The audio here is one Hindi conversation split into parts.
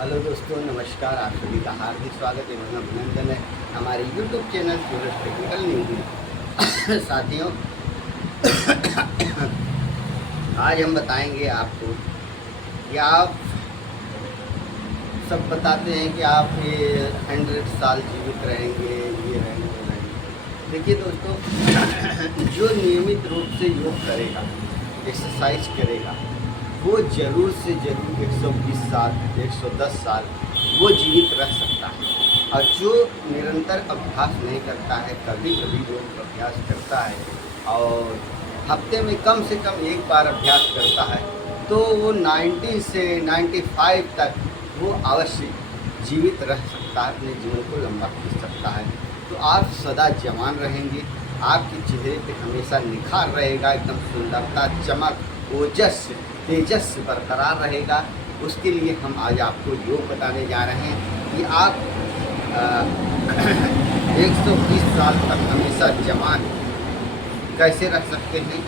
हेलो दोस्तों, नमस्कार। आप सभी का हार्दिक स्वागत एवं अभिनंदन है हमारे YouTube चैनल सूरज टेक्निकल न्यूज़ में। साथियों, आज हम बताएंगे आपको कि आप सब बताते हैं कि आप ये 100 साल जीवित रहेंगे, ये रहेंगे वो रहेंगे। देखिए दोस्तों, जो नियमित रूप से योग करेगा, एक्सरसाइज करेगा, वो ज़रूर से ज़रूर 120 साल 110 साल वो जीवित रह सकता है। और जो निरंतर अभ्यास नहीं करता है, कभी कभी योग अभ्यास करता है और हफ्ते में कम से कम एक बार अभ्यास करता है, तो वो 90 से 95 तक वो अवश्य जीवित रह सकता है, अपने जीवन को लंबा खींच सकता है। तो आप सदा जवान रहेंगे, आपके चेहरे पे हमेशा निखार रहेगा, एकदम सुंदरता, चमक, ओजस, तेजस बरकरार रहेगा। उसके लिए हम आज आपको योग बताने जा रहे हैं कि आप 120 साल तक हमेशा जवान कैसे रह सकते हैं।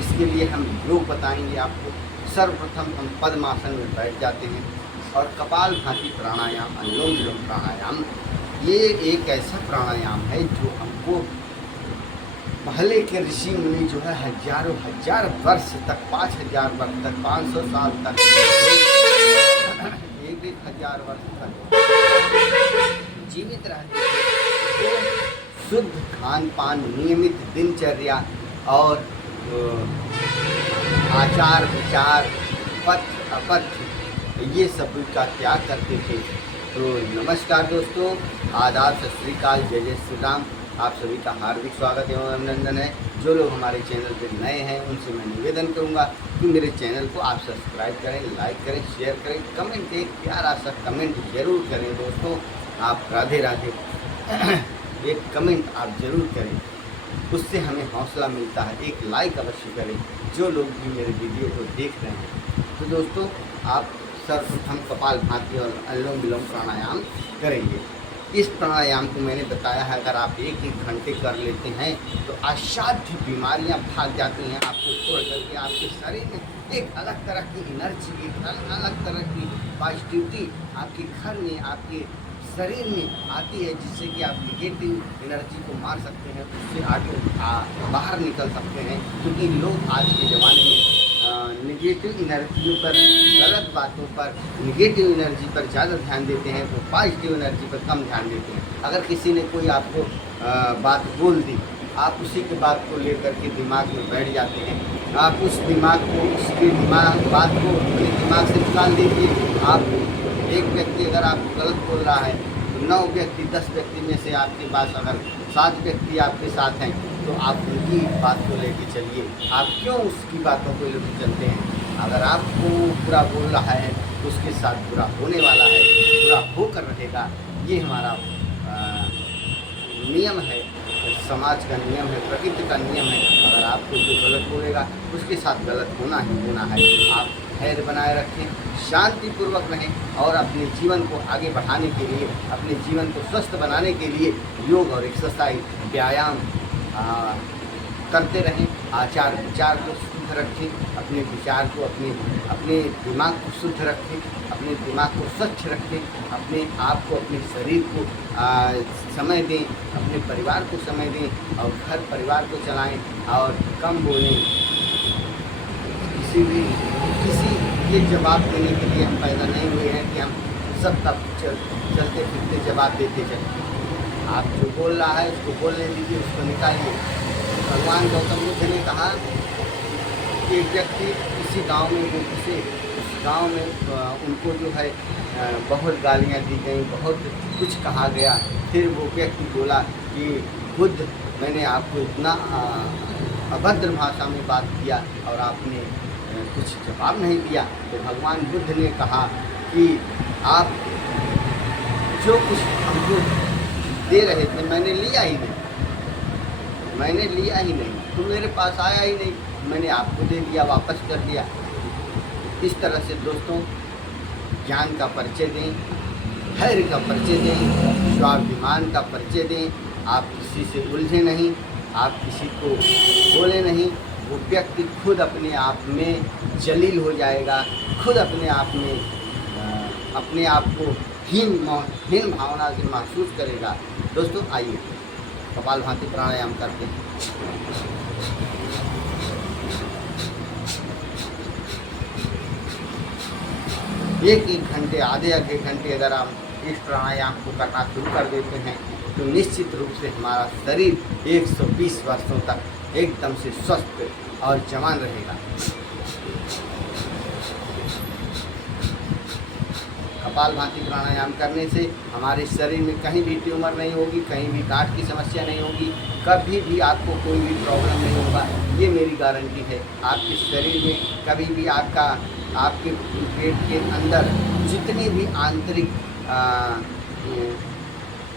इसके लिए हम योग बताएंगे आपको। सर्वप्रथम हम पद्मासन में बैठ जाते हैं और कपालभाति प्राणायाम, अनुलोम विलोम प्राणायाम, ये एक ऐसा प्राणायाम है जो हमको पहले के ऋषि मुनि जो है हजारों हजार वर्ष तक, 5000 वर्ष तक, 500 साल तक, 1000 वर्ष तक जीवित रहते थे। तो शुद्ध खान पान, नियमित दिनचर्या और आचार विचार, पथ अपथ, ये सब का त्याग करते थे। तो नमस्कार दोस्तों, आदाब, सत श्री अकाल, जय जय श्री राम। आप सभी का हार्दिक स्वागत एवं अभिनंदन है। जो लोग हमारे चैनल पर नए हैं उनसे मैं निवेदन करूंगा कि मेरे चैनल को आप सब्सक्राइब करें, लाइक करें, शेयर करें, कमेंट, एक प्यारा सा कमेंट जरूर करें दोस्तों। आप राधे राधे एक कमेंट आप ज़रूर करें, उससे हमें हौसला मिलता है। एक लाइक अवश्य करें जो लोग भी मेरे वीडियो को देख रहे हैं। तो दोस्तों, आप सर्वप्रथम कपालभाति और अनुलोम विलोम प्राणायाम करेंगे। इस प्राणायाम को मैंने बताया है, अगर आप एक घंटे कर लेते हैं तो असाध्य बीमारियां भाग जाती हैं आपको छोड़ करके। आपके शरीर में एक अलग तरह की एनर्जी, एक अलग तरह की पॉजिटिविटी आपके घर में, आपके शरीर में आती है, जिससे कि आप निगेटिव एनर्जी को मार सकते हैं, उससे आगे बाहर निकल सकते हैं। क्योंकि लोग आज के ज़माने में निगेटिव एनर्जी पर, गलत बातों पर, निगेटिव एनर्जी पर ज़्यादा ध्यान देते हैं, तो पॉजिटिव एनर्जी पर कम ध्यान देते हैं। अगर किसी ने कोई आपको बात बोल दी, आप उसी के बात को लेकर के दिमाग में बैठ जाते हैं। आप उस दिमाग को, उसके बात को अपने दिमाग से निकाल दीजिए। आप एक व्यक्ति अगर आपको गलत बोल रहा है, तो 9 व्यक्ति, 10 व्यक्ति में से आपके पास अगर 7 व्यक्ति आपके साथ हैं, तो आप उनकी बात को लेके चलिए। आप क्यों उसकी बातों को लेकर चलते हैं? अगर आपको बुरा बोल रहा है तो उसके साथ बुरा होने वाला है, बुरा होकर रहेगा। ये हमारा नियम है, समाज का नियम है, प्रकृति का नियम है। अगर आपको जो गलत बोलेगा उसके साथ गलत होना ही होना है। आप धैर्य बनाए रखें, शांतिपूर्वक रहें और अपने जीवन को आगे बढ़ाने के लिए, अपने जीवन को स्वस्थ बनाने के लिए योग और एक्सरसाइज, व्यायाम करते रहें। आचार विचार को शुद्ध रखें, अपने विचार को, अपने दिमाग को शुद्ध रखें, अपने दिमाग को स्वच्छ रखें, अपने आप को, अपने शरीर को समय दें, अपने परिवार को समय दें और घर परिवार को चलाएं और कम बोलें। किसी ये जवाब देने के लिए हम पैदा नहीं हुए हैं कि हम सबका चलते फिरते जवाब देते चलें। आप जो बोल रहा है उसको बोलने दीजिए, उसको निकालिए। भगवान गौतम बुद्ध ने कहा कि एक व्यक्ति किसी गांव में वो घुसे, उस गांव में उनको जो है बहुत गालियां दी गई, बहुत कुछ कहा गया। फिर वो व्यक्ति बोला कि बुद्ध, मैंने आपको इतना अभद्र भाषा में बात किया और आपने कुछ जवाब नहीं दिया। तो भगवान बुद्ध ने कहा कि आप जो कुछ हमको दे रहे थे मैंने लिया ही नहीं, तो मेरे पास आया ही नहीं, मैंने आपको दे दिया, वापस कर दिया। इस तरह से दोस्तों, ज्ञान का परिचय दें, धैर्य का परिचय दें, स्वाभिमान का परिचय दें। आप किसी से उलझे नहीं, आप किसी को बोले नहीं। वो व्यक्ति खुद अपने आप में जलील हो जाएगा, खुद अपने आप में अपने आप को हीन भावना से महसूस करेगा। दोस्तों आइए कपालभाति प्राणायाम करते हैं। एक घंटे आधे घंटे अगर हम इस प्राणायाम को करना शुरू कर देते हैं तो निश्चित रूप से हमारा शरीर 120 वर्षों तक एकदम से स्वस्थ और जवान रहेगा। कपालभाति प्राणायाम करने से हमारे शरीर में कहीं भी ट्यूमर नहीं होगी, कहीं भी गांठ की समस्या नहीं होगी, कभी भी आपको कोई भी प्रॉब्लम नहीं होगा, ये मेरी गारंटी है। आपके शरीर में कभी भी आपके पेट के अंदर जितनी भी आंतरिक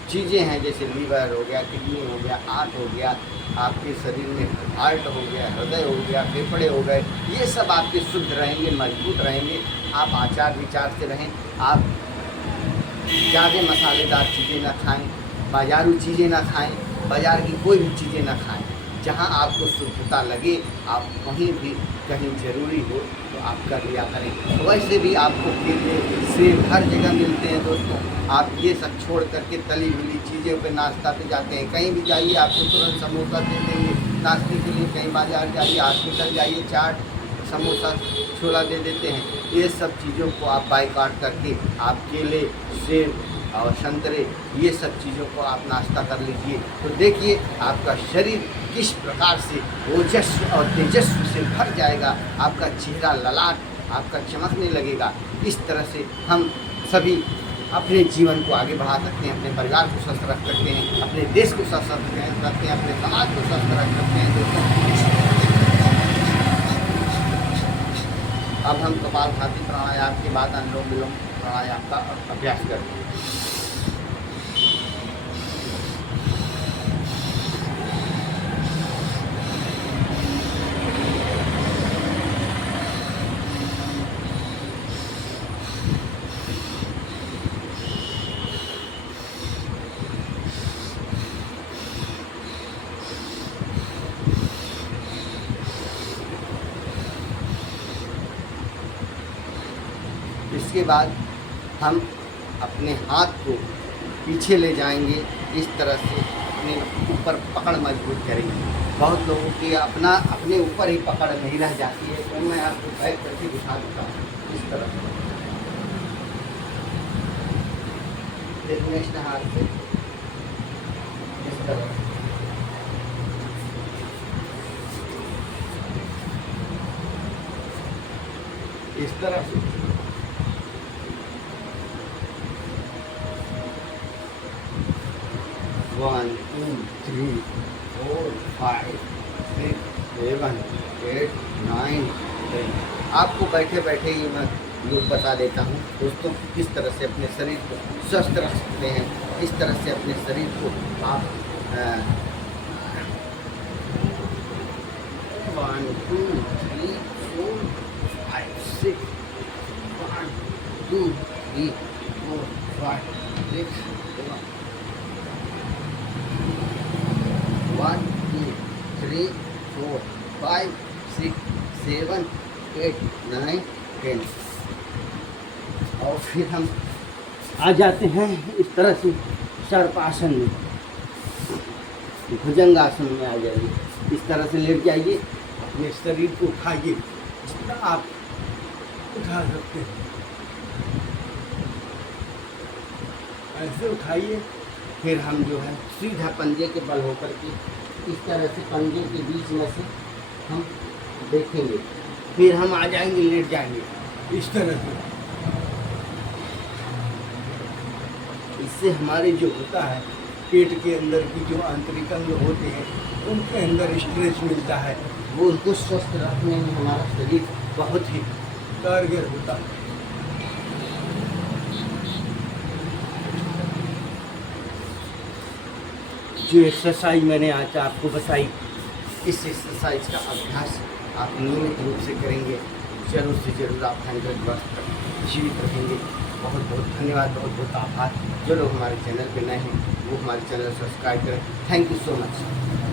चीज़ें हैं, जैसे लीवर हो गया, किडनी हो गया, आंत हो गया, आपके शरीर में हार्ट हो गया, हृदय हो गया, फेफड़े हो गए, ये सब आपके शुद्ध रहेंगे, मजबूत रहेंगे। आप आचार विचार से रहें, आप ज़्यादा मसालेदार चीज़ें ना खाएं, बाजारू चीज़ें ना खाएं, बाज़ार की कोई भी चीज़ें ना खाएं। जहाँ आपको शुद्धता लगे, आप कहीं भी कहीं ज़रूरी हो तो आप कर लिया करें। वैसे भी आपको केले सेब हर जगह मिलते हैं दोस्तों। आप ये सब छोड़ करके तली हुई चीज़ों पे नाश्ता पे जाते हैं, कहीं भी जाइए आपको तुरंत समोसा दे देंगे नाश्ते के लिए। कहीं बाजार जाइए, हॉस्पिटल जाइए, चाट समोसा छोला दे देते हैं। ये सब चीज़ों को आप बाइकाट करके आप केले सेब और संतरे ये सब चीज़ों को आप नाश्ता कर लीजिए, तो देखिए आपका शरीर किस प्रकार से ओजस्व और तेजस्व से भर जाएगा। आपका चेहरा ललाट आपका चमकने लगेगा। इस तरह से हम सभी अपने जीवन को आगे बढ़ा सकते हैं, अपने परिवार को स्वस्थ रख सकते हैं, अपने देश को स्वस्थ रख सकते हैं, अपने समाज को स्वस्थ रख सकते हैं। दोस्तों अब हम कपालभाति प्राणायाम के बाद अनुलोम विलोम प्राणायाम का अभ्यास करते हैं। इसके बाद हम अपने हाथ को पीछे ले जाएंगे, इस तरह से अपने ऊपर पकड़ मजबूत करेंगे। बहुत लोगों की अपने ऊपर ही पकड़ नहीं रह जाती है, तो मैं आपको बैक करके दिखा देता हूँ। इस तरह नेक्स्ट हाथ से इस तरह से 1 2 3 4 5 6 7 8 9 10। आपको बैठे बैठे ही मैं योग बता देता हूँ दोस्तों, किस तरह से अपने शरीर को स्वस्थ रख सकते हैं। इस तरह से अपने शरीर को आप 1 2 3 4 5 6 1 2 3 4 5 6 7 1 2 3 4 5 6 7 8 9 10। और फिर हम आ जाते हैं इस तरह से सर्पासन में, भुजंगासन में आ जाइए। इस तरह से लेट जाइए, अपने शरीर को उठाइए जितना आप उठा सकते हैं, ऐसे उठाइए। फिर हम जो है सीधा पंजे के बल होकर के इस तरह से पंजे के बीच में से हम देखेंगे, फिर हम आ जाएंगे, लेट जाएंगे इस तरह से। इससे हमारे जो होता है पेट के अंदर की जो आंतरिक अंग होते हैं उनके अंदर स्ट्रेस मिलता है, वो उनको स्वस्थ रखने में हमारा शरीर बहुत ही कारगर होता है। जो एक्सरसाइज मैंने आज आपको बताई, इस एक्सरसाइज का अभ्यास आप नियमित रूप से करेंगे, जरूर से जरूर आप 100 वर्ष तक जीवित रहेंगे। बहुत बहुत धन्यवाद, बहुत बहुत आभार। जो लोग हमारे चैनल पे नए हैं वो हमारे चैनल सब्सक्राइब करें। Thank you so much.